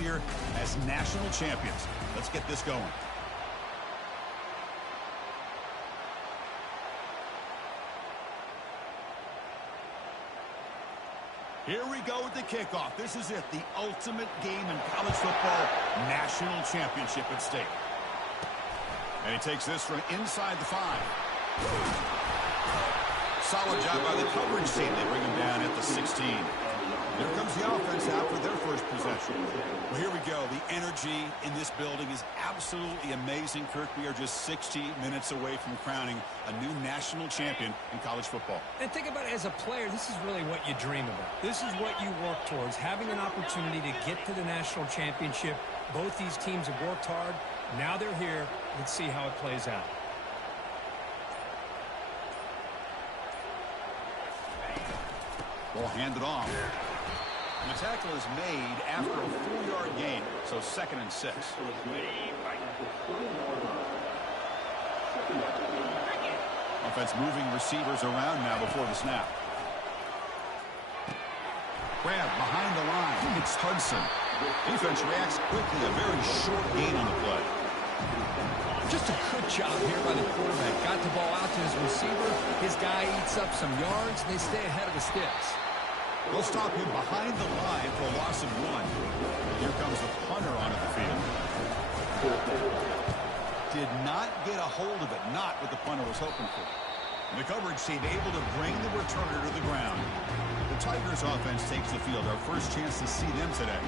here as national champions. Let's get this going. Here we go with the kickoff. This is it, the ultimate game in college football, national championship at stake. And he takes this from inside the 5. Solid job by the coverage team. They bring him down at the 16. There comes the offense after their first possession. Well, here we go. The energy in this building is absolutely amazing, Kirk. We are just 60 minutes away from crowning a new national champion in college football. And think about it, as a player, this is really what you dream about. This is what you work towards, having an opportunity to get to the national championship. Both these teams have worked hard. Now they're here. Let's see how it plays out. Ball handed off. And the tackle is made after a 4-yard gain, so 2nd and 6. Offense moving receivers around now before the snap. Grab behind the line. It's Hudson. Defense reacts quickly. A very short gain on the play. Just a good job here by the quarterback. Got the ball out to his receiver. His guy eats up some yards, and they stay ahead of the sticks. They'll stop him behind the line for a loss of 1. Here comes the punter onto the field. Did not get a hold of it. Not what the punter was hoping for. And the coverage team able to bring the returner to the ground. The Tigers offense takes the field. Our first chance to see them today.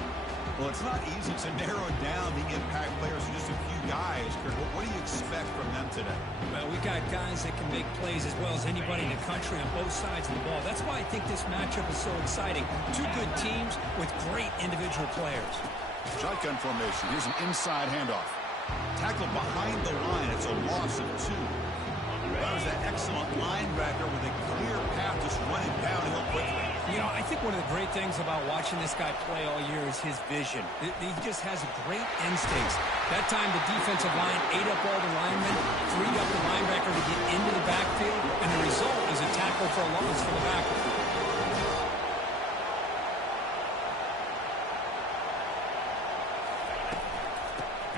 Well, it's not easy to narrow down the impact players to just a few guys. Kurt, what do you expect from them today? Well, we got guys that can make plays as well as anybody in the country on both sides of the ball. That's why I think this matchup is so exciting. Two good teams with great individual players. Shotgun formation. Here's an inside handoff. Tackle behind the line. It's a loss of 2. That was an excellent linebacker with a clear path just running downhill quickly. You know, I think one of the great things about watching this guy play all year is his vision. He just has great instincts. That time the defensive line ate up all the linemen, freed up the linebacker to get into the backfield, and the result is a tackle for a loss for the backer.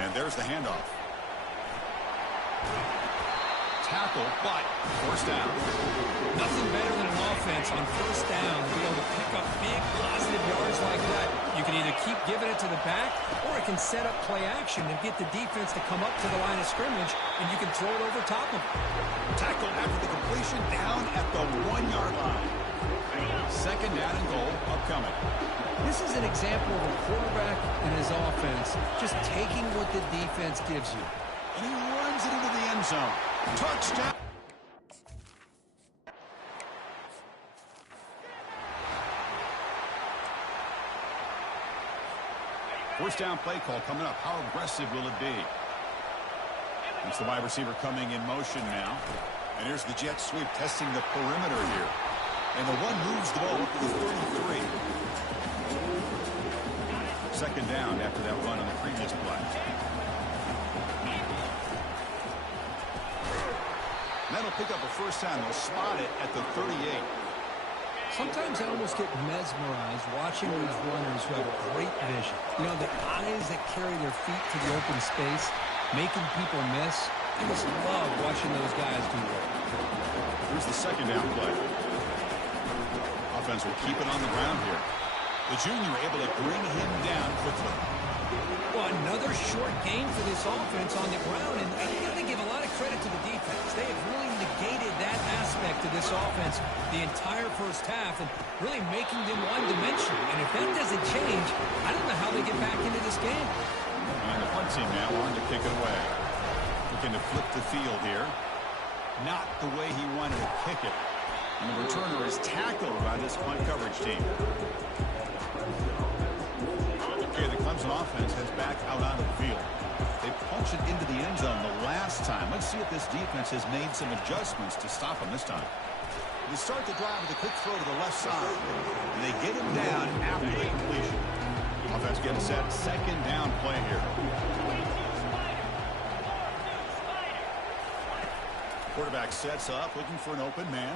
And there's the handoff. Tackle, but first down. Nothing better than an offense on first down to be able to pick up big positive yards like that. You can either keep giving it to the back, or it can set up play action and get the defense to come up to the line of scrimmage, and you can throw it over top of them. Tackle after the completion down at the 1-yard line. 2nd down and goal upcoming. This is an example of a quarterback and his offense just taking what the defense gives you. And he runs it into the end zone. Touchdown. First down play call coming up. How aggressive will it be? It's the wide receiver coming in motion now. And here's the jet sweep testing the perimeter here. And the one moves the ball up to the 33. 2nd down after that run on the previous play. That'll pick up a first down. They'll spot it at the 38. Sometimes I almost get mesmerized watching these runners who have great vision. You know, the eyes that carry their feet to the open space, making people miss. I just love watching those guys do that. Here's the 2nd down play. Offense will keep it on the ground here. The junior able to bring him down quickly. Well, another short game for this offense on the ground, and I got to give a lot of credit to the defense. They have really negated that aspect of this offense the entire first half and really making them one-dimensional. And if that doesn't change, I don't know how they get back into this game. And the punt team now on to kick it away. Looking to flip the field here. Not the way he wanted to kick it. And the returner is tackled by this punt coverage team. Okay, the Clemson offense heads back out onto the field. They punched it into the end zone the last time. Let's see if this defense has made some adjustments to stop them this time. They start the drive with a quick throw to the left side. And they get him down after the completion. Offense getting set. 2nd down play here. Quarterback sets up, looking for an open man.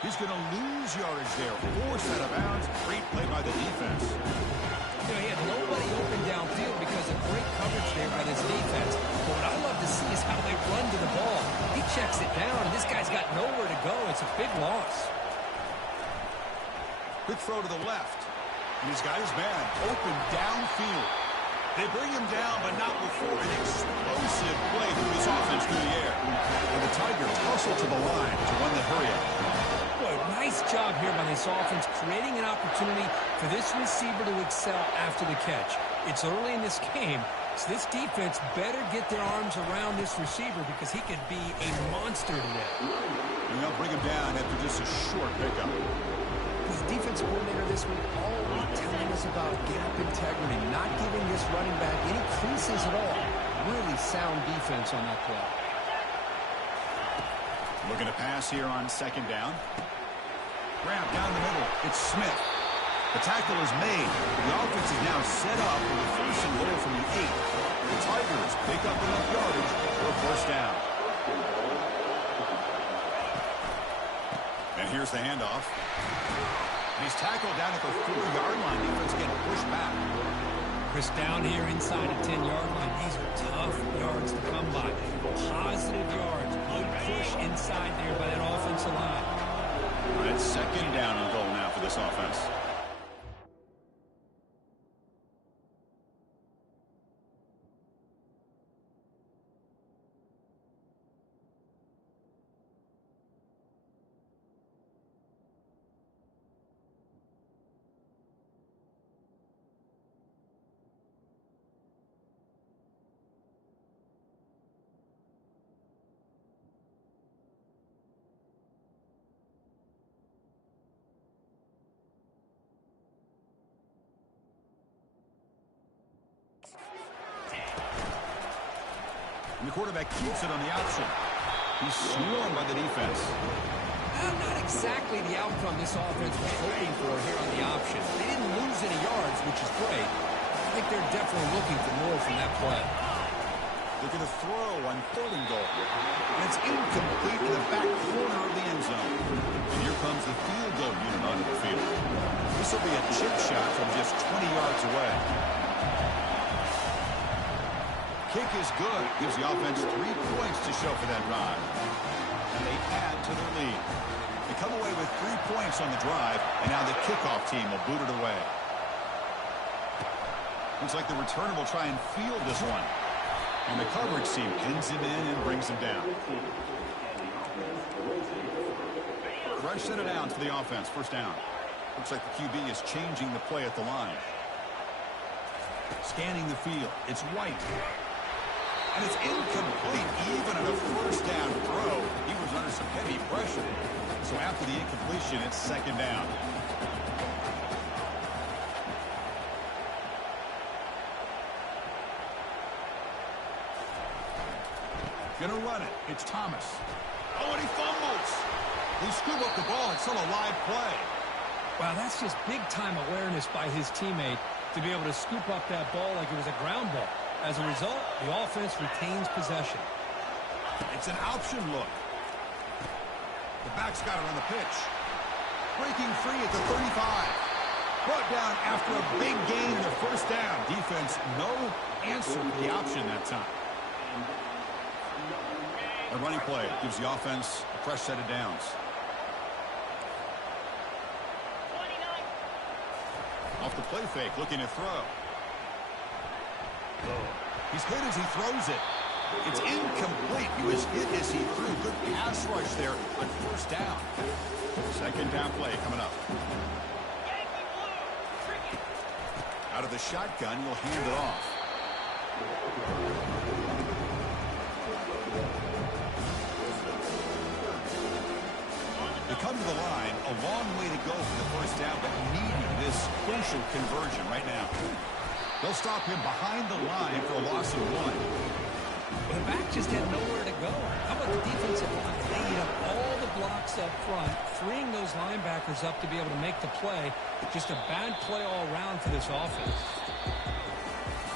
He's going to lose yardage there. Forced out of bounds. Great play by the defense. It's a big loss. Quick throw to the left. And he's got his man open downfield. They bring him down, but not before an explosive play through this offense through the air. And the Tigers hustle to the line to run the hurry-up. Boy, nice job here by this offense, creating an opportunity for this receiver to excel after the catch. It's early in this game, so this defense better get their arms around this receiver because he could be a monster today. And they'll bring him down after just a short pickup. The defense coordinator this week all week telling us about gap integrity, not giving this running back any creases at all. Really sound defense on that play. Looking to pass here on second down. Grab down the middle. It's Smith. The tackle is made. The offense is now set up with a first and goal from the 8. The Tigers pick up enough yardage for a first down. And here's the handoff. And he's tackled down at the 4-yard line. Defense getting pushed back. Chris, down here inside the 10-yard line. These are tough yards to come by. Positive yards. Good push inside there by that offensive line. All right, second down and goal now for this offense. And the quarterback keeps it on the option. He's swarmed by the defense. Not exactly the outcome this offense was hoping for here on the option. They didn't lose any yards, which is great. I think they're definitely looking for more from that play. They're going to throw on 3rd and goal. And it's incomplete in the back corner of the end zone. And here comes the field goal unit onto the field. This will be a chip shot from just 20 yards away. Kick is good. Gives the offense 3 points to show for that drive. And they add to their lead. They come away with 3 points on the drive, and now the kickoff team will boot it away. Looks like the returner will try and field this one. And the coverage team pins him in and brings him down. Fresh set of downs for the offense. First down. Looks like the QB is changing the play at the line. Scanning the field. It's White. And it's incomplete. Even on a first down throw, he was under some heavy pressure. So after the incompletion, it's second down. Gonna run it. It's Thomas. Oh, and he fumbles. They scoop up the ball. It's still a live play. Wow, that's just big-time awareness by his teammate to be able to scoop up that ball like it was a ground ball. As a result, the offense retains possession. It's an option look. The back's got it on the pitch. Breaking free at the 35. Brought down after a big gain, the first down. Defense, no answer for the option that time. A running play gives the offense a fresh set of downs. Off the play fake, looking to throw. He's hit as he throws it. It's incomplete. He was hit as he threw. Good pass rush there on first down. Second down play coming up. Out of the shotgun, he'll hand it off. They come to the line, a long way to go for the first down, but needing this crucial conversion right now. They'll stop him behind the line for a loss of 1. The back just had nowhere to go. How about the defensive line? They eat up all the blocks up front, freeing those linebackers up to be able to make the play. Just a bad play all around for this offense.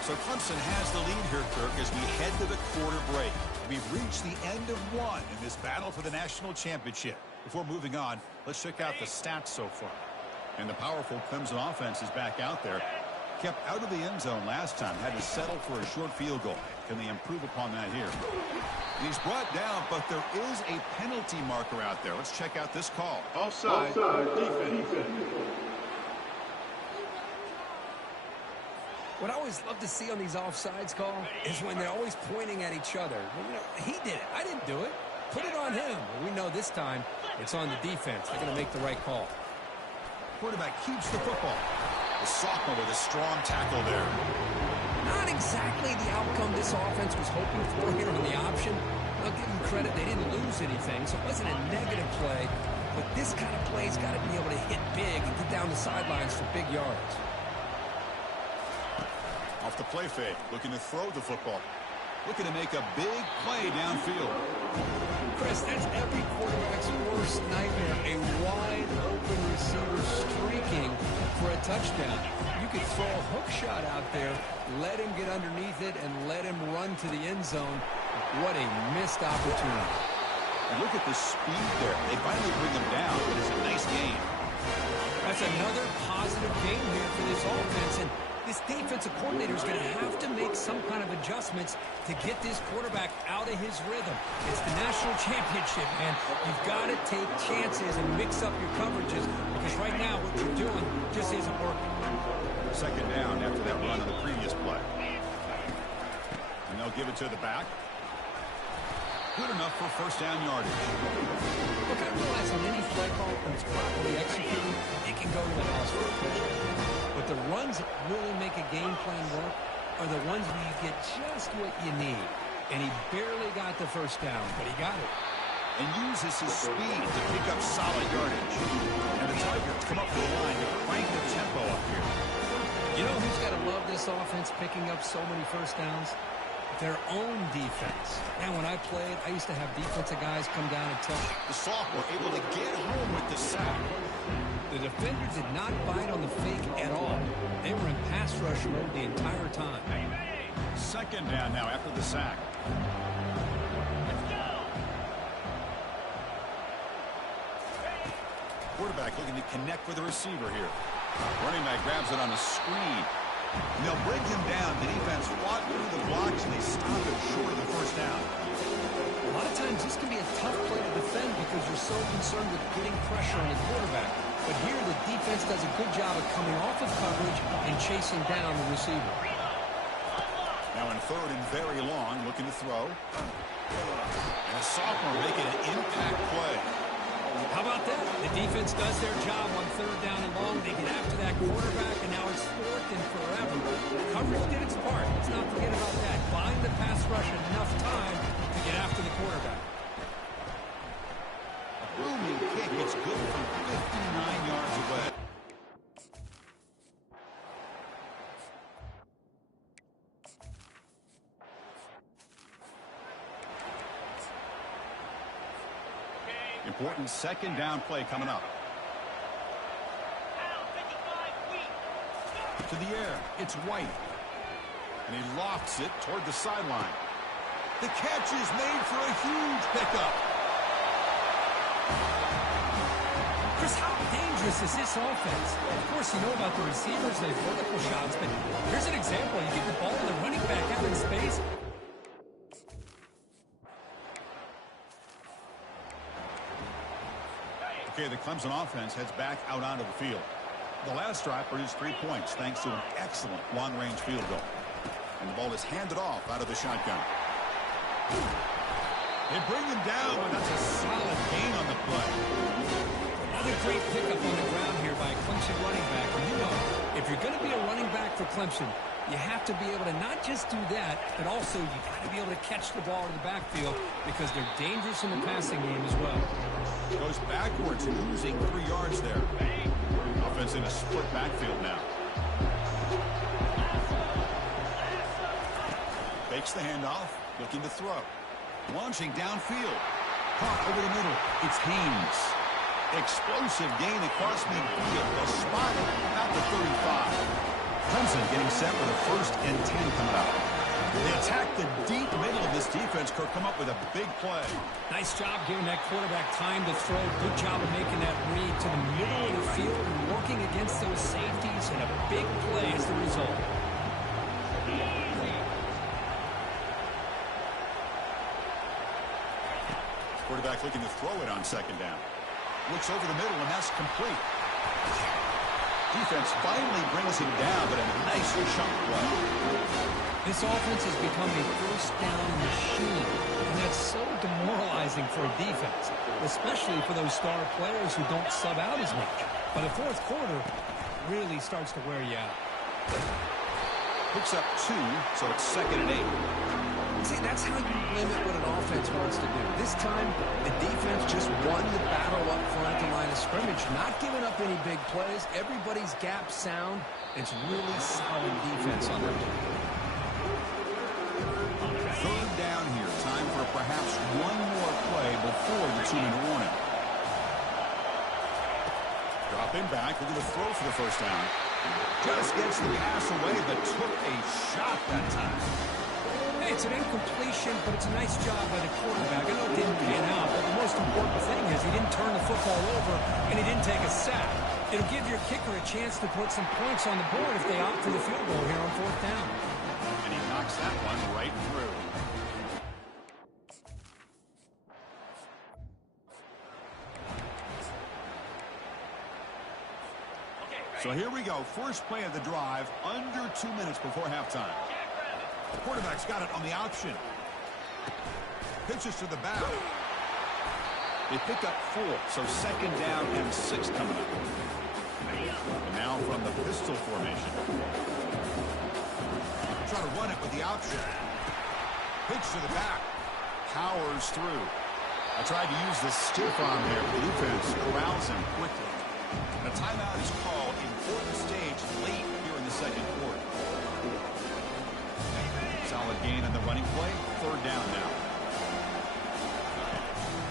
So Clemson has the lead here, Kirk, as we head to the quarter break. We've reached the end of 1 in this battle for the national championship. Before moving on, let's check out the stats so far. And the powerful Clemson offense is back out there. kept out of the end zone last time, had to settle for a short field goal. Can they improve upon that here? He's brought down, but there is a penalty marker out there. Let's check out this call. Offside, defense. What I always love to see on these offsides call is when they're always pointing at each other. Well, you know, he did it. I didn't do it. Put it on him. Well, we know this time it's on the defense. They're going to make the right call. Quarterback keeps the football. The sophomore with a strong tackle there. Not exactly the outcome this offense was hoping for here on the option. I'll give them credit. They didn't lose anything, so it wasn't a negative play. But this kind of play's got to be able to hit big and get down the sidelines for big yards. Off the play fake, looking to throw the football. Looking to make a big play downfield. Chris, that's every quarterback's worst nightmare. A wide open receiver streaking for a touchdown. You could throw a hook shot out there, let him get underneath it, and let him run to the end zone. What a missed opportunity. And look at the speed there. They finally bring him down, but it's a nice game. That's another positive game here for this offense, and this defensive coordinator is going to have to make some kind of adjustments to get this quarterback out of his rhythm. It's the national championship, man. You've got to take chances and mix up your coverages because right now what you're doing just isn't working. Second down after that run on the previous play. And they'll give it to the back. Good enough for first down yardage. Look, I realize on any play call, when it's properly executed, it can go to the house for a touchdown. But the runs that really make a game plan work are the ones where you get just what you need. And he barely got the first down, but he got it. And uses his speed to pick up solid yardage. And the Tigers come up to the line to crank the tempo up here. You know who's got to love this offense picking up so many first downs? Their own defense. And when I played, I used to have defensive guys come down and tell me. The sophomore able to get home with the sack. The defender did not bite on the fake at all. They were in pass rush mode the entire time. Second down now after the sack. Quarterback looking to connect with the receiver here. Running back grabs it on a screen. And they'll bring him down. The defense fought through the blocks, and they stop it short of the first down. A lot of times this can be a tough play to defend because you're so concerned with getting pressure on the quarterback. But here the defense does a good job of coming off of coverage and chasing down the receiver. Now in third and very long, looking to throw. And a sophomore making an impact play. How about that? The defense does their job on third down and long. They get after that quarterback, and now it's fourth and forever. Coverage did its part. Let's not forget about that. Bind the pass rush enough time to get after the quarterback. A booming kick. It's good from 59 yards away. Important second down play coming up. To the air, it's White. And he lofts it toward the sideline. The catch is made for a huge pickup. Chris, how dangerous is this offense? Of course, you know about the receivers, they have vertical shots, but here's an example. You get the ball to the running back out in space. Okay, the Clemson offense heads back out onto the field. The last drive produced 3 points thanks to an excellent long-range field goal. And the ball is handed off out of the shotgun. They bring him down, but that's a solid gain on the play. Another great pickup on the ground here by a Clemson running back. And you know, if you're going to be a running back for Clemson, you have to be able to not just do that, but also you got to be able to catch the ball in the backfield because they're dangerous in the passing game as well. Goes backwards, losing 3 yards there. Offense in a split backfield now. Fakes the handoff, looking to throw. Launching downfield. Caught over the middle. It's Haynes. Explosive gain across midfield. They'll spot it at the 35. Clemson getting set for the first and 10 coming up. They attack the deep middle of this defense. Kirk come up with a big play. Nice job giving that quarterback time to throw. Good job of making that read to the middle of the field and working against those safeties, and a big play as the result. Quarterback looking to throw it on second down. Looks over the middle, and that's complete. Defense finally brings him down, but a nice chunk play. This offense has become a first down machine, and that's so demoralizing for a defense, especially for those star players who don't sub out as much. But the fourth quarter really starts to wear you out. Picks up 2, so it's 2nd and 8. See, that's how you limit what an offense wants to do. This time, the defense just won the battle up front at the line of scrimmage, not giving up any big plays. Everybody's gap sound. It's really solid defense on that one. 3rd down here. Time for perhaps one more play before the 2-minute warning. Dropping back. We're going to throw for the first down. Just gets the pass away, but took a shot that time. Hey, it's an incompletion, but it's a nice job by the quarterback. I know it didn't pan out, but the most important thing is he didn't turn the football over, and he didn't take a sack. It'll give your kicker a chance to put some points on the board if they opt for the field goal here on 4th down. And he knocks that one right through. So here we go. First play of the drive, under 2 minutes before halftime. The quarterback's got it on the option. Pitches to the back. They pick up 4, so 2nd down and 6 coming up. And now from the pistol formation. Try to run it with the option. Pitch to the back. Powers through. I tried to use the stiff arm there, but the defense corrals him quickly. And a timeout is called. Important stage late here in the 2nd quarter. Solid gain on the running play. 3rd down now.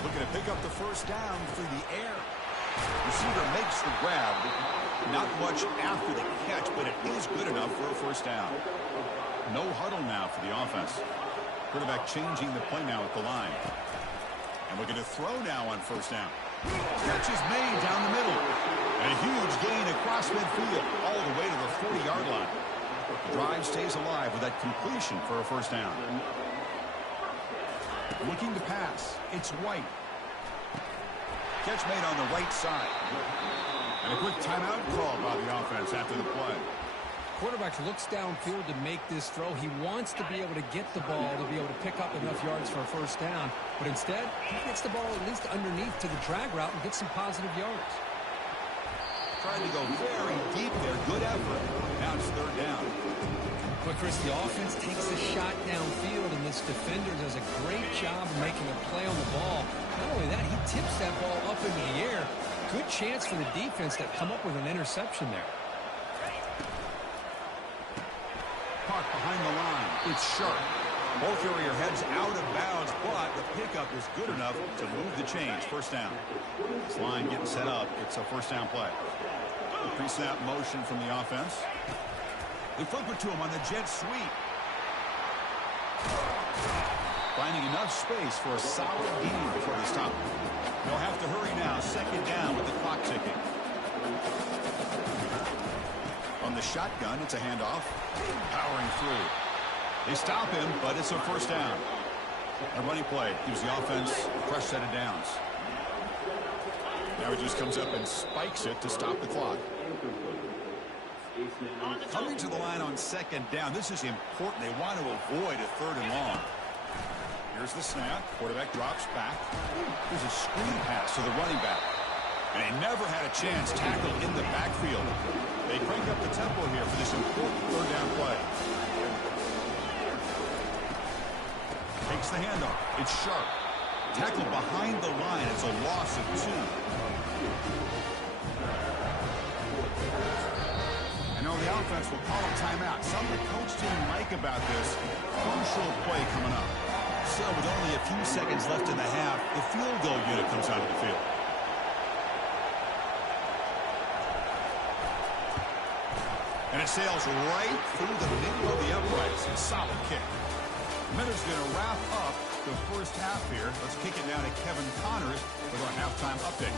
Looking to pick up the first down through the air. Receiver makes the grab. Not much after the catch, but it is good enough for a first down. No huddle now for the offense. Quarterback changing the play now at the line. And looking to throw now on first down. Catch is made down the middle. And a huge gain across midfield all the way to the 40-yard line. The drive stays alive with that completion for a first down. Looking to pass. It's White. Catch made on the right side. And a quick timeout called by the offense after the play. Quarterback looks downfield to make this throw. He wants to be able to get the ball to be able to pick up enough yards for a first down. But instead, he gets the ball at least underneath to the drag route and gets some positive yards. Trying to go very deep there. Good effort. Now it's 3rd down. But Chris, the offense takes a shot downfield, and this defender does a great job of making a play on the ball. Not only that, he tips that ball up into the air. Good chance for the defense to come up with an interception there. Caught behind the line. It's Sharp. Ball carrier heads out of bounds, but the pickup is good enough to move the chains. First down. This line getting set up. It's a first down play. The pre-snap motion from the offense. They flip it to him on the jet sweep. Finding enough space for a solid gain before they stop. They'll have to hurry now. 2nd down with the clock ticking. On the shotgun, it's a handoff. Powering through. They stop him, but it's a first down. A running play gives the offense a fresh set of downs. Now he just comes up and spikes it to stop the clock. Coming to the line on 2nd down. This is important. They want to avoid a 3rd and long. Here's the snap. Quarterback drops back. There's a screen pass to the running back. And he never had a chance tackled in the backfield. They crank up the tempo here for this important 3rd down play. Takes the handoff. It's Sharp. Tackle behind the line. It's a loss of 2. I know the offense will call a timeout. Something the coach didn't like about this. Crucial play coming up. So with only a few seconds left in the half, the field goal unit comes out of the field. And it sails right through the middle of the uprights. A solid kick. Minutes going to wrap up the first half here. Let's kick it down to Kevin Connors with our halftime update.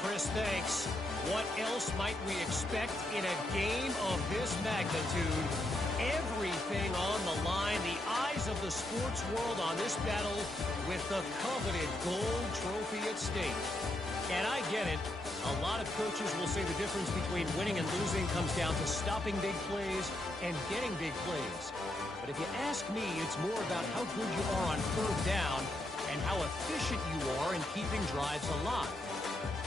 Chris, thanks. What else might we expect in a game of this magnitude? Everything on the line. The eyes eyes of the sports world on this battle with the coveted gold trophy at stake. And I get it. A lot of coaches will say the difference between winning and losing comes down to stopping big plays and getting big plays. But if you ask me, it's more about how good you are on third down and how efficient you are in keeping drives alive.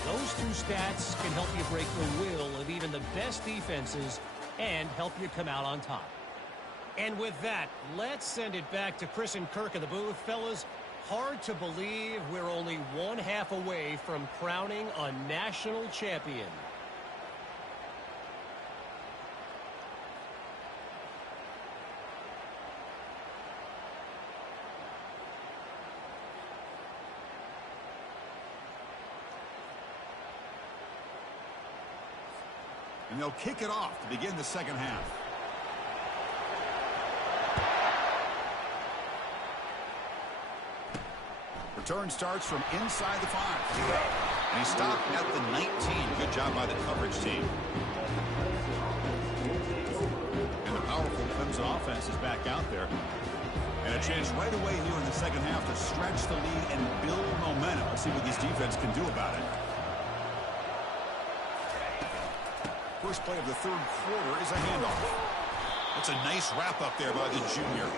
Those two stats can help you break the will of even the best defenses and help you come out on top. And with that, let's send it back to Chris and Kirk in the booth. Fellas, hard to believe we're only one half away from crowning a national champion. And they'll kick it off to begin the second half. Return starts from inside the 5. And he stopped at the 19. Good job by the coverage team. And the powerful Clemson offense is back out there. And a chance right away here in the second half to stretch the lead and build momentum. Let's see what this defense can do about it. First play of the third quarter is a handoff. That's a nice wrap-up there by the junior.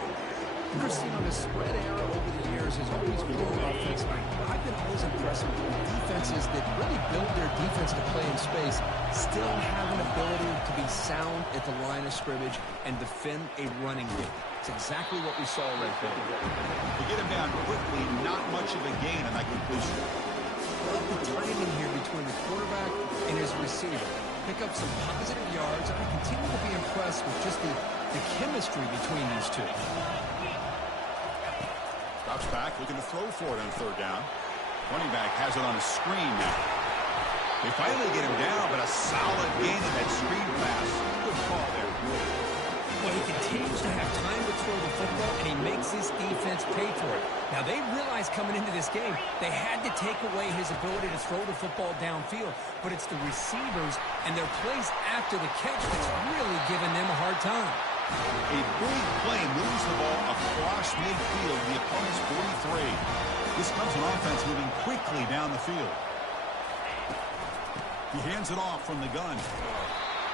Chris, you know, the spread era over the years has always grown offensively. I've been always impressed with defenses that really build their defense to play in space, still have an ability to be sound at the line of scrimmage and defend a running game. It's exactly what we saw right there. To get him down quickly, not much of a gain on that completion. Love the timing here between the quarterback and his receiver. Pick up some positive yards, and I continue to be impressed with just the chemistry between these two. Drops back, looking to throw for it on third down. Running back has it on a screen now. They finally get him down, but a solid gain in that screen pass. Good call there. Well, he continues to have time to throw the football, and he makes his defense pay for it. Now, they realized coming into this game, they had to take away his ability to throw the football downfield, but it's the receivers and their plays after the catch that's really giving them a hard time. A big play moves the ball across midfield, the opponent's 43. This comes an offense moving quickly down the field. He hands it off from the gun.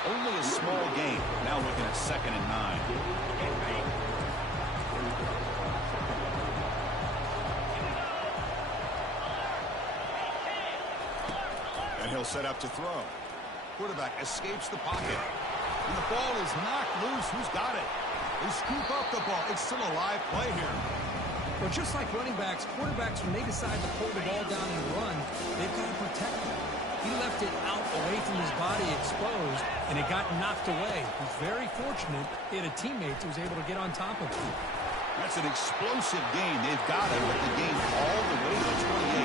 Only a small gain. Now looking at 2nd and 9. And he'll set up to throw. Quarterback escapes the pocket. And the ball is knocked loose. Who's got it? They scoop up the ball. It's still a live play here. Well, just like running backs, quarterbacks, when they decide to pull the ball down and run, they've got to protect it. He left it out away from his body exposed, and it got knocked away. He's very fortunate he had a teammate who was able to get on top of it. That's an explosive gain. They've got him with the gain all the way to 28.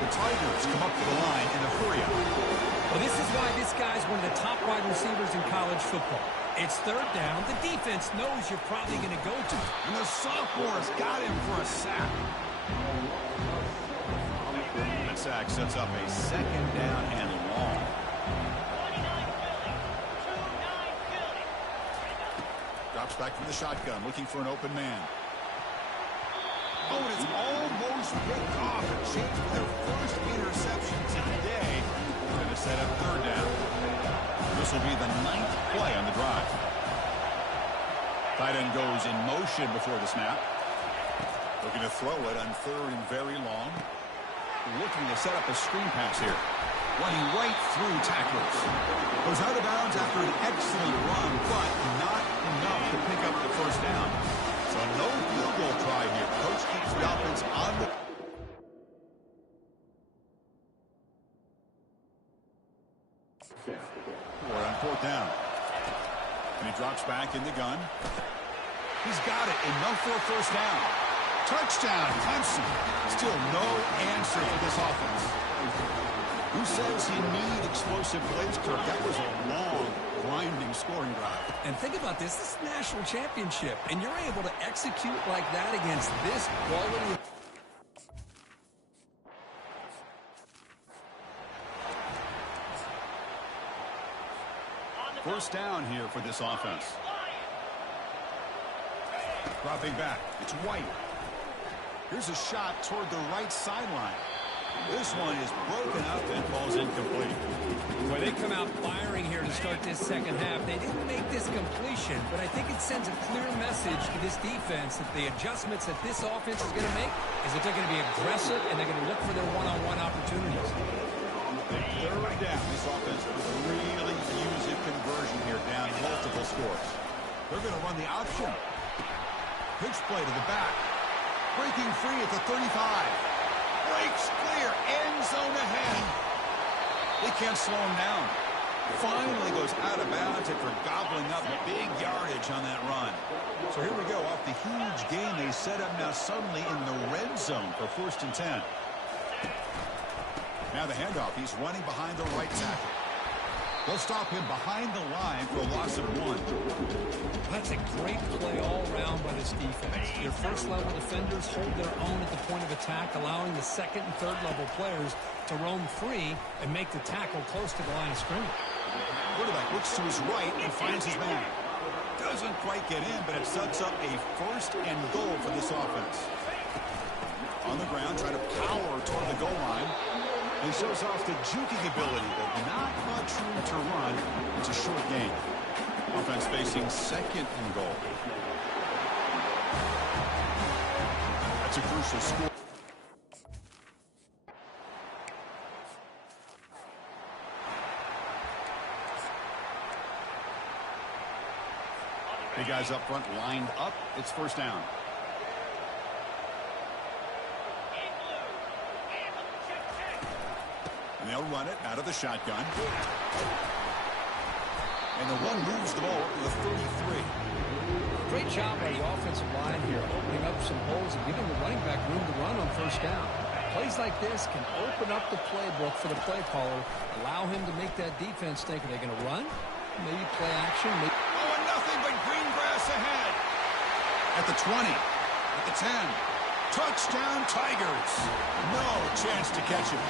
The Tigers come up to the line in a hurry up. Well, this is why this guy's one of the top wide receivers in college football. It's third down. The defense knows you're probably going to go to. And the sophomore's got him for a sack. That sack sets up a 2nd down and long. Drops back from the shotgun, looking for an open man. Oh, and it's almost picked off. A chance for their first interception today. Going to set up third down. This will be the 9th play on the drive. Tight end goes in motion before the snap. Looking to throw it on 3rd and very long. Looking to set up a screen pass here. Running right through tacklers. Goes out of bounds after an excellent run, but not enough to pick up the first down. So no field goal try here. Coach keeps the offense on the... We're on 4th down. And he drops back in the gun. He's got it. Enough for a first down. Touchdown, Clemson. Still no answer for this offense. Who says you need explosive plays, Kirk? That was a long, grinding scoring drive. And think about this. This is a national championship, and you're able to execute like that against this quality. First down here for this offense. Dropping back. It's White. Here's a shot toward the right sideline. This one is broken up and falls incomplete. Boy, they come out firing here to start this second half. They didn't make this completion, but I think it sends a clear message to this defense that the adjustments that this offense is going to make is that they're going to be aggressive and they're going to look for their one-on-one opportunities. Third down. This offense could really use a conversion here, down multiple scores. They're going to run the option. Pitch play to the back. Breaking free at the 35. Breaks clear. End zone ahead. They can't slow him down. Finally goes out of bounds after gobbling up big yardage on that run. So here we go. Off the huge gain, they set up now suddenly in the red zone for 1st and 10. Now the handoff. He's running behind the right tackle. They'll stop him behind the line for a loss of 1. That's a great play all around by this defense. Your first-level defenders hold their own at the point of attack, allowing the second and third-level players to roam free and make the tackle close to the line of scrimmage. Quarterback looks to his right and finds his man. Doesn't quite get in, but it sets up a 1st and goal for this offense. On the ground, trying to power toward the goal line. He shows off the juking ability, but not much room to run. It's a short game. Offense facing 2nd and goal. That's a crucial score. The guys up front lined up. It's 1st down. And they'll run it out of the shotgun. And the one moves the ball up to the 33. Great job by the offensive line here, opening up some holes and giving the running back room to run on 1st down. Plays like this can open up the playbook for the play caller, allow him to make that defense think, are they going to run? Maybe play action. Maybe. Oh, and nothing but green grass ahead. At the 20. At the 10. Touchdown, Tigers. No chance to catch him.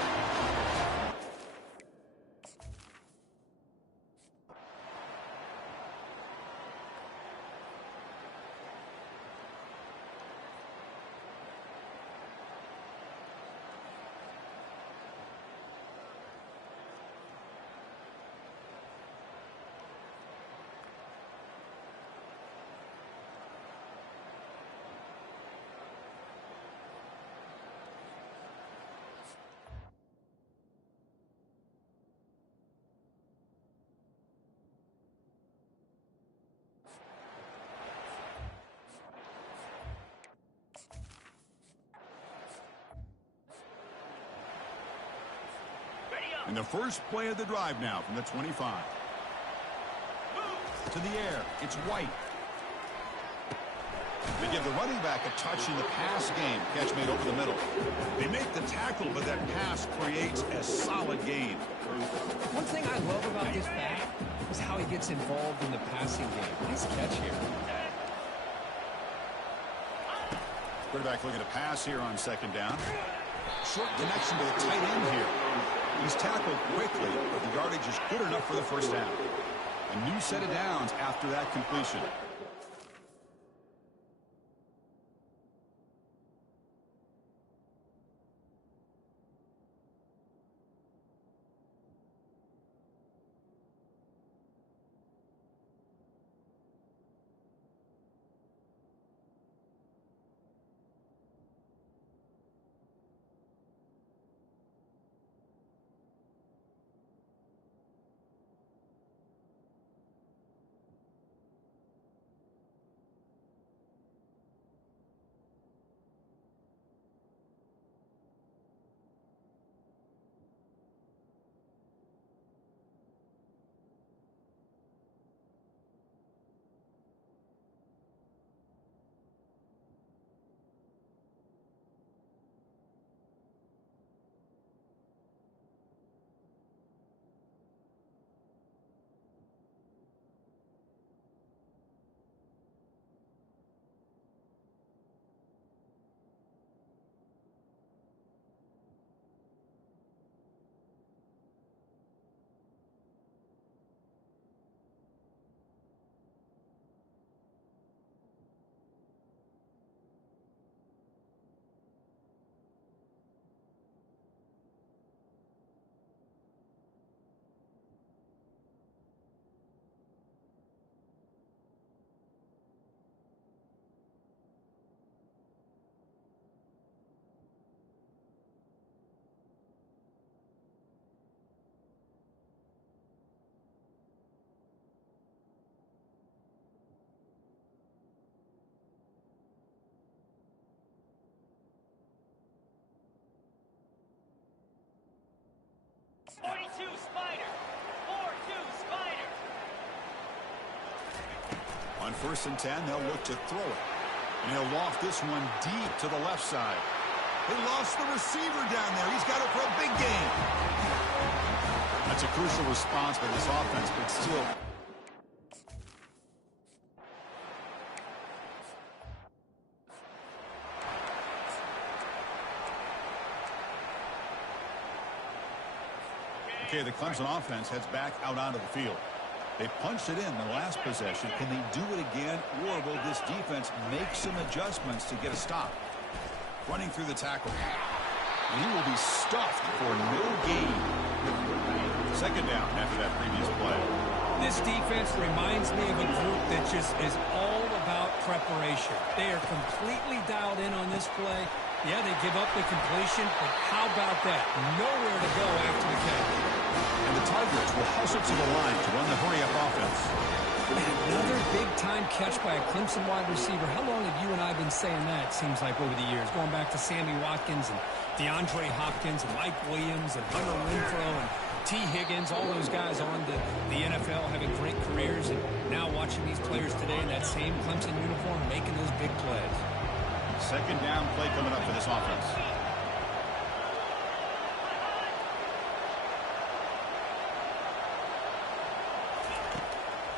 And the first play of the drive now from the 25. To the air, it's White. They give the running back a touch in the pass game. Catch made over the middle. They make the tackle, but that pass creates a solid gain. One thing I love about this back is how he gets involved in the passing game. Nice catch here. Quarterback looking to pass here on 2nd down. Short connection to the tight end here. He's tackled quickly, but the yardage is good enough for the 1st down. A new set of downs after that completion. On 1st and 10, they'll look to throw it. And he'll loft this one deep to the left side. They lost the receiver down there. He's got it for a big gain. That's a crucial response by this offense, but still. Okay, the Clemson offense heads back out onto the field. They punched it in the last possession. Can they do it again, or will this defense make some adjustments to get a stop? Running through the tackle. And he will be stuffed for no gain. 2nd down after that previous play. This defense reminds me of a group that just is all about preparation. They are completely dialed in on this play. Yeah, they give up the completion, but how about that? Nowhere to go after the catch. And the Tigers will hustle to the line to run the hurry-up offense. Another big-time catch by a Clemson wide receiver. How long have you and I been saying that, seems like, over the years? Going back to Sammy Watkins and DeAndre Hopkins and Mike Williams and Hunter Renfrow and T. Higgins, all those guys on the NFL having great careers. And now watching these players today in that same Clemson uniform making those big plays. 2nd down play coming up for this offense.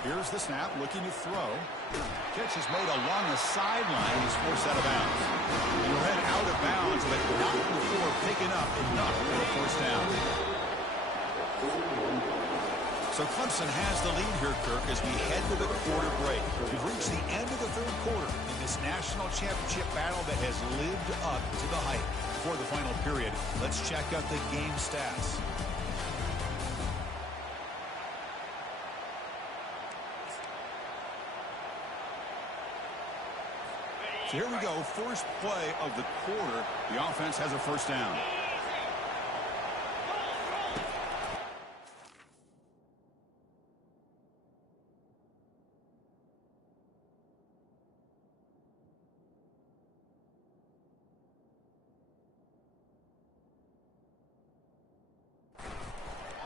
Here's the snap, looking to throw. Catch is made along the sideline. He's forced out of bounds. He'll head out of bounds, but not before picking up enough for a 1st down. So Clemson has the lead here, Kirk, as we head to the quarter break. We've reached the end of the 3rd quarter in this national championship battle that has lived up to the hype. For the final period, let's check out the game stats. So here we go, first play of the quarter. The offense has a 1st down.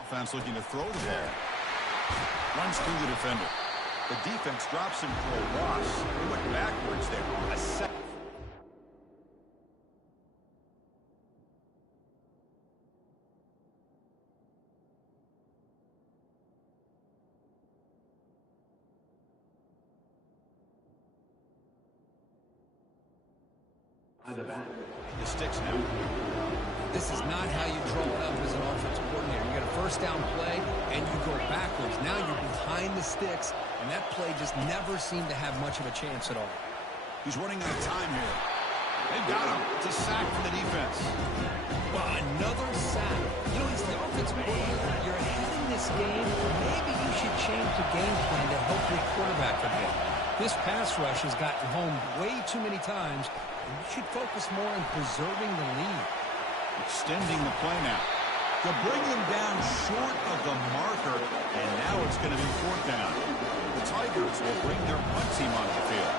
Offense looking to throw the ball. Runs through the defender. The defense drops him for a loss. He went backwards there. A second. The sticks now. This is not how you draw it up as an offensive coordinator. You got a 1st down play, and you go backwards. Now you're behind the sticks, and that play just never seemed to have much of a chance at all. He's running out of time here. They got him. It's a sack for the defense. Well, another sack. You know, he's the offensive coordinator. You're ahead in this game. Maybe you should change the game plan to help your quarterback a bit. This pass rush has gotten home way too many times, and you should focus more on preserving the lead. Extending the play now. To bring them down short of the marker, and now it's going to be 4th down. The Tigers will bring their punt team onto the field.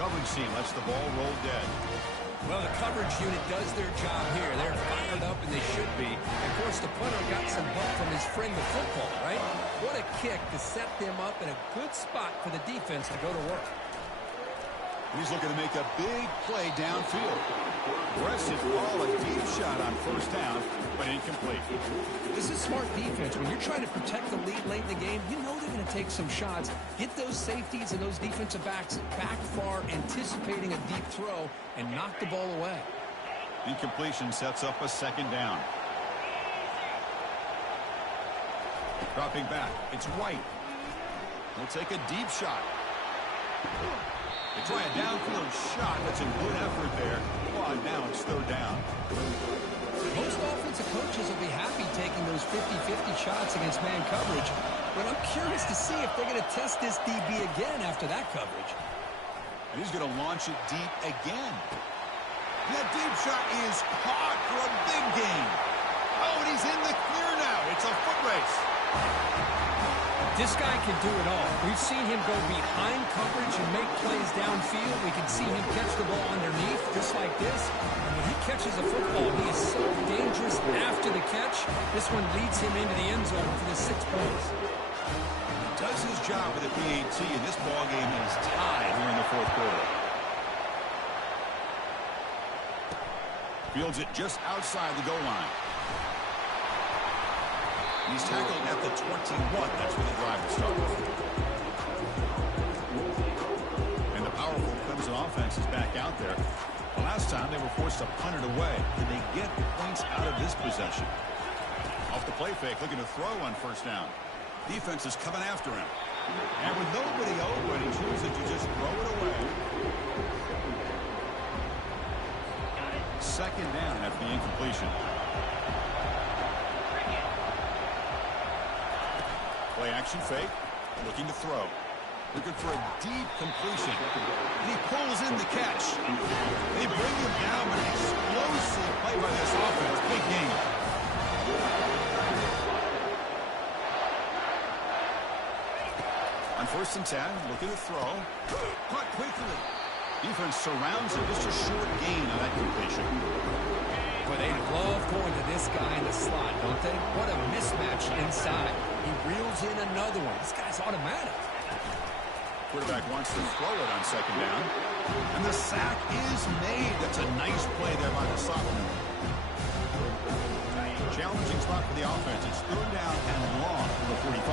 Coverage team lets the ball roll dead. Well, the coverage unit does their job here. They're fired up, and they should be. Of course, the punter got some help from his friend, the football, right? What a kick to set them up in a good spot for the defense to go to work. He's looking to make a big play downfield. Aggressive ball, a deep shot on first down, but incomplete. This is smart defense. When you're trying to protect the lead late in the game, you know they're going to take some shots. Get those safeties and those defensive backs back far, anticipating a deep throw, and knock the ball away. Incompletion sets up a second down. Dropping back, it's White. He'll take a deep shot. They try a downfield shot. That's a good effort there. Well, now it's third down. Most offensive coaches will be happy taking those 50-50 shots against man coverage, but I'm curious to see if they're going to test this DB again after that coverage. And he's going to launch it deep again. That deep shot is caught for a big gain. Oh, and he's in the clear now. It's a foot race. This guy can do it all. We've seen him go behind coverage and make plays downfield. We can see him catch the ball underneath, just like this. And when he catches a football, he is so dangerous after the catch. This one leads him into the end zone for the 6 points. He does his job with the PAT, and this ball game is tied here in the fourth quarter. Fields it just outside the goal line. He's tackled at the 21. That's where the drive will start. And the powerful Clemson offense is back out there. The last time they were forced to punt it away. Can they get points out of this possession? Off the play fake, looking to throw on first down. Defense is coming after him. And with nobody open, he chooses to just throw it away. Second down after the incompletion. Play action fake, looking to throw. Looking for a deep completion. And he pulls in the catch. They bring him down, but an explosive play by this offense. Big game. On 1st and 10, looking to throw. Caught quickly. Defense surrounds him. Just a short gain on that completion. Boy, they love going to this guy in the slot, don't they? What a mismatch inside. He reels in another one. This guy's automatic. Quarterback wants to throw it on second down. And the sack is made. That's a nice play there by the sophomore. Challenging spot for the offense. It's third down and long from the 45.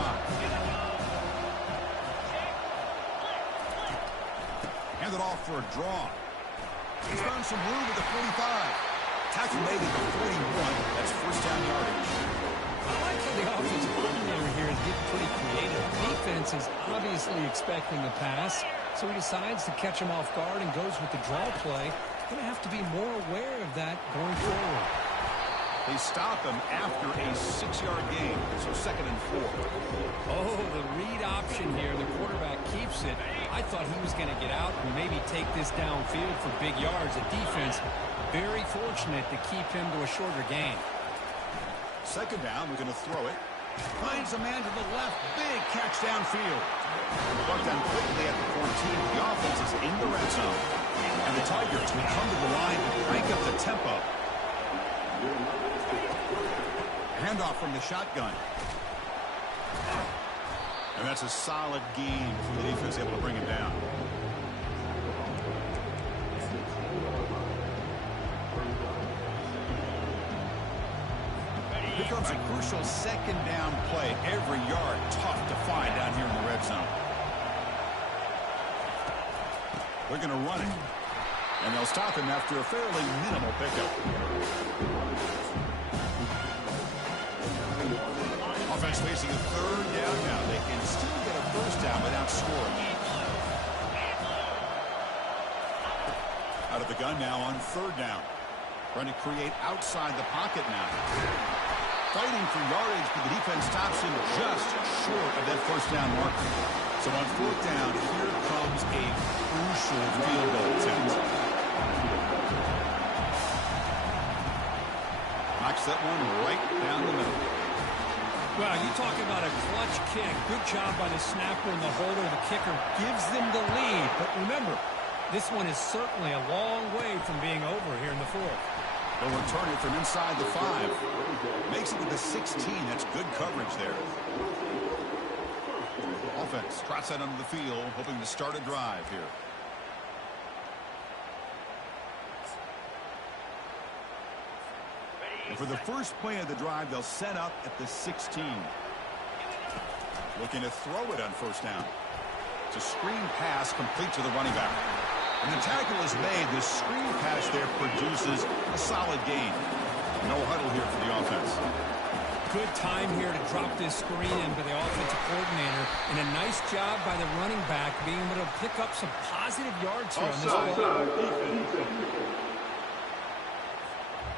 Hand it off for a draw. He's found some room at the 45. Tackle made at the 41. That's first down yardage. I like how the offensive coordinator here is getting pretty creative. Defense is obviously expecting the pass, so he decides to catch him off guard and goes with the draw play. Going to have to be more aware of that going forward. They stop him after a 6-yard gain, so second and 4. Oh, the read option here. The quarterback keeps it. I thought he was going to get out and maybe take this downfield for big yards. The defense very fortunate to keep him to a shorter gain. Second down, we're going to throw it. Finds a man to the left. Big catch downfield. Brought down quickly at the 14. The offense is in the red zone. And the Tigers will come to the line to crank up the tempo. Handoff from the shotgun. And that's a solid gain for the defense, able to bring him down. Here comes a crucial second down play. Every yard tough to find down here in the red zone. They're going to run it. And they'll stop him after a fairly minimal pickup. Offense facing a third down now. They can still get a first down without scoring. Out of the gun now on third down. Trying to create outside the pocket now. Fighting for yardage, but the defense stops him just short of that first down marker. So on fourth down, here comes a crucial field goal attempt. Knocks that one right down the middle. Well, you talk about a clutch kick. Good job by the snapper and the holder. The kicker gives them the lead. But remember, This one is certainly a long way from being over here in the fourth. They'll return it from inside the 5. Makes it to the 16. That's good coverage there. Offense trots out onto the field, hoping to start a drive here. And for the first play of the drive, they'll set up at the 16. Looking to throw it on first down. It's a screen pass complete to the running back. And the tackle is made. The screen pass there produces a solid gain. No huddle here for the offense. Good time here to drop this screen in by the offensive coordinator. And a nice job by the running back being able to pick up some positive yards here on this play.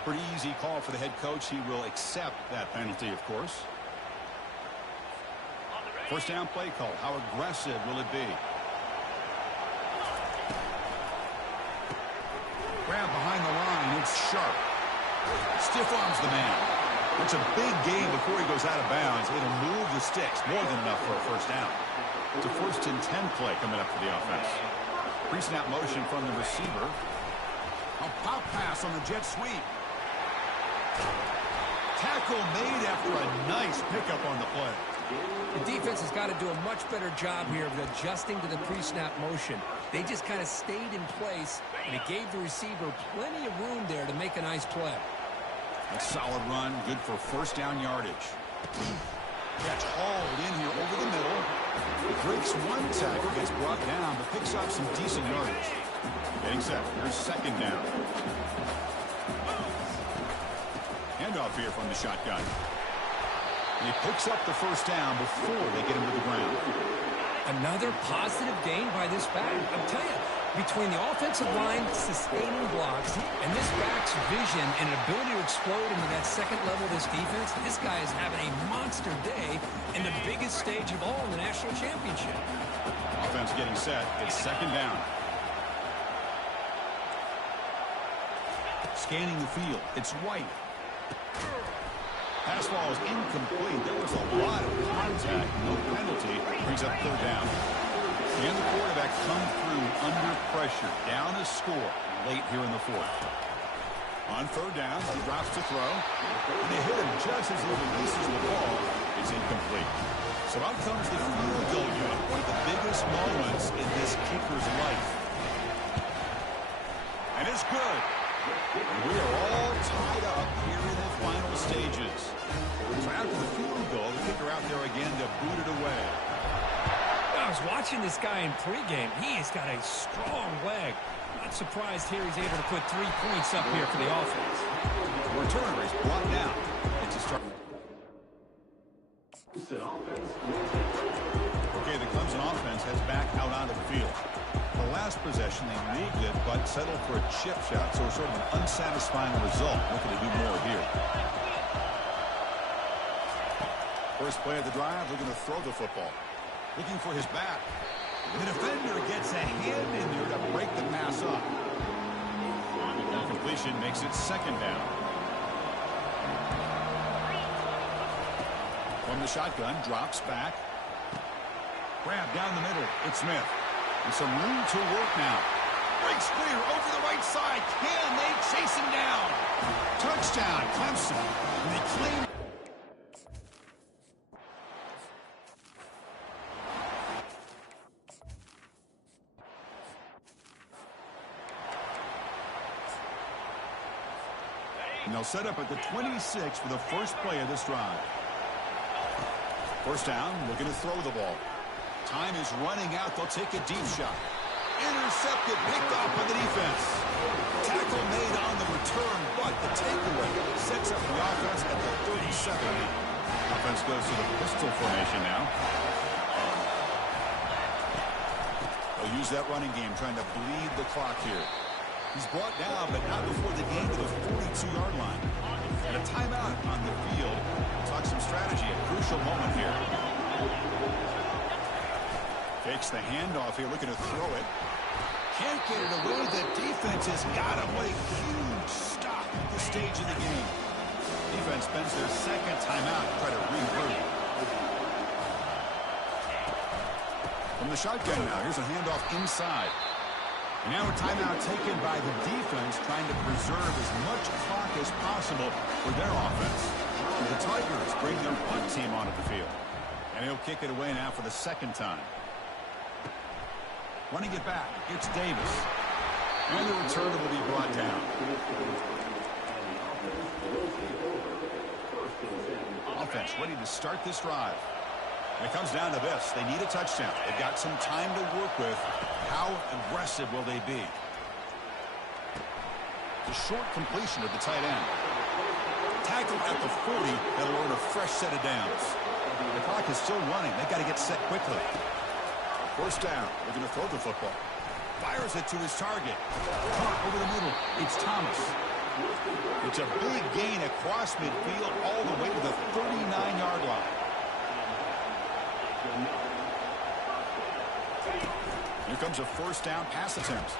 Pretty easy call for the head coach. He will accept that penalty, of course. First down play call. How aggressive will it be? Grab behind the line. It's sharp. Stiff arms the man. It's a big gain before he goes out of bounds. It'll move the sticks. More than enough for a first down. It's a 1st and 10 play coming up for the offense. Pre-snap motion from the receiver. A pop pass on the jet sweep. Tackle made after a nice pickup on the play. The defense has got to do a much better job here of adjusting to the pre-snap motion. They just kind of stayed in place, and it gave the receiver plenty of room there to make a nice play. A solid run, good for first down yardage. Catch hauled in here over the middle. Breaks one tackle, gets brought down, but picks up some decent yardage. Getting set. Here's second down. Handoff here from the shotgun. And he picks up the first down before they get him to the ground. Another positive gain by this back. I'm telling you, between the offensive line sustaining blocks and this back's vision and ability to explode into that second level of this defense, this guy is having a monster day in the biggest stage of all in the national championship. Offense getting set. It's second down. Scanning the field. It's White. Pass ball is incomplete. There was a lot of contact. No penalty. Brings up third down. And the quarterback come through under pressure. Down a score late here in the fourth. On third down, he drops to throw. And they hit him just as he releases the ball. It's incomplete. So out comes the field goal unit. One of the biggest moments in this kicker's life. And it's good. And we are all tied up here in the final stages. So after the field goal, the kicker out there again to boot it away. I was watching this guy in pregame. He has got a strong leg. Not surprised here he's able to put 3 points up here for the offense. The returner is blocked out. It's a start. Okay, the Clemson offense heads back out onto the field. The last possession, they moved it, but settled for a chip shot, so sort of an unsatisfying result. Looking to do more here. First play of the drive, looking to throw the football. Looking for his back. The defender gets a hand in there to break the pass up. Completion makes it second down. From the shotgun, drops back. Grab down the middle. It's Smith. And some room to work now. Breaks clear over the right side. Can they chase him down? Touchdown, Clemson. And they claim. And they'll set up at the 26 for the first play of this drive. First down, looking to throw the ball. Time is running out. They'll take a deep shot. Intercepted, picked off by the defense. Tackle made on the return, but the takeaway sets up the offense at the 37. Offense goes to the pistol formation now. They'll use that running game, trying to bleed the clock here. He's brought down, but not before the game to the 42-yard line. And a timeout on the field. Talk some strategy, a crucial moment here. Takes the handoff here, looking to throw it. Can't get it away. The defense has got him. What a huge stop at this stage of the game. Defense spends their second timeout to try to regroup. From the shotgun now, here's a handoff inside. And now a timeout taken by the defense, trying to preserve as much clock as possible for their offense. The Tigers bring their punt team onto the field. And he'll kick it away now for the second time. Running it back, it's Davis. And the return will be brought down. Offense ready to start this drive. And it comes down to this. They need a touchdown. They've got some time to work with. How aggressive will they be? The short completion of the tight end. Tackle at the 40. That'll earn a fresh set of downs. The clock is still running. They've got to get set quickly. First down. They're going to throw the football. Fires it to his target. Caught over the middle. It's Thomas. It's a big gain across midfield all the way to the 39-yard line. Here comes a first down pass attempt.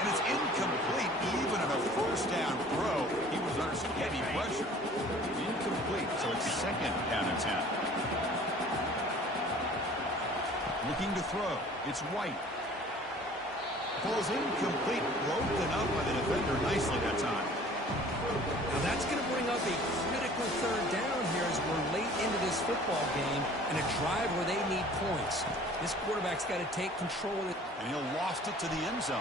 And it's incomplete. Even on a first down throw, he was under some heavy pressure. Incomplete, so it's second down and 10. Looking to throw. It's White. Ball's incomplete, broken up by the defender nicely that time. Now that's going to bring up a critical third down here as we're late into this football game and a drive where they need points. This quarterback's got to take control of it. And he lost it to the end zone.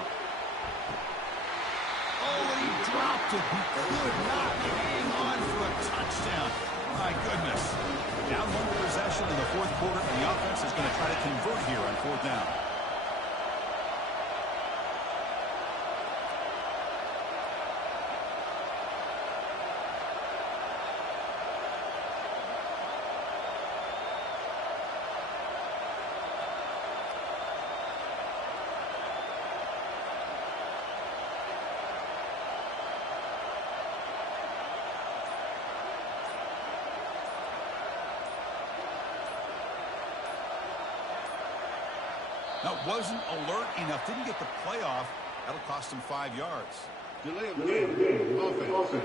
Oh, and he dropped it. He could not hang on for a touchdown. My goodness. Down one possession in the fourth quarter, and the offense is going to try to convert here on fourth down. Now, wasn't alert enough. Didn't get the play off. That'll cost him 5 yards. Delay of game. Offense.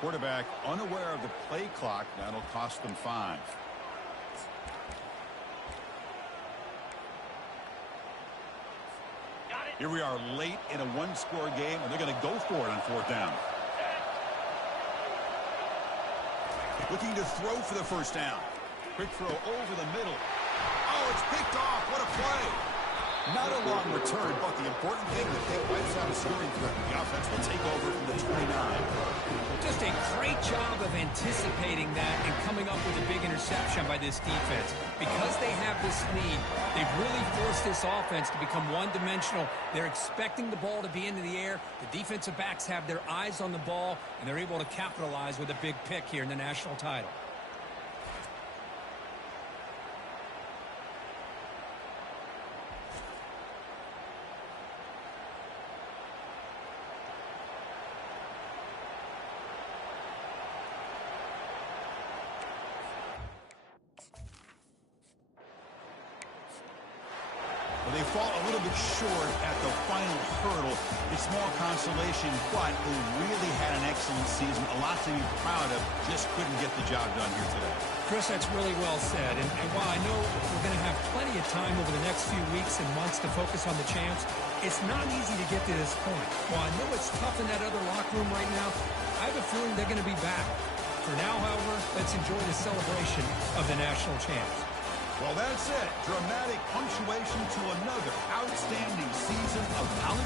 Quarterback unaware of the play clock. That'll cost them 5. Here we are late in a one-score game, and they're going to go for it on fourth down. Looking to throw for the first down. Quick throw over the middle. Oh, it's picked off. What a play. Not a long return, but the important thing that they wipes out a scoring threat. The offense will take over from the 29. Just a great job of anticipating that and coming up with a big interception by this defense. Because they have this lead, they've really forced this offense to become one-dimensional. They're expecting the ball to be into the air. The defensive backs have their eyes on the ball, and they're able to capitalize with a big pick here in the national title. They fall a little bit short at the final hurdle. It's small consolation, but they really had an excellent season. A lot to be proud of. Just couldn't get the job done here today. Chris, that's really well said. And while I know we're going to have plenty of time over the next few weeks and months to focus on the champs, it's not easy to get to this point. While I know it's tough in that other locker room right now, I have a feeling they're going to be back. For now, however, let's enjoy the celebration of the national champs. Well, that's it. Dramatic punctuation to another outstanding season of college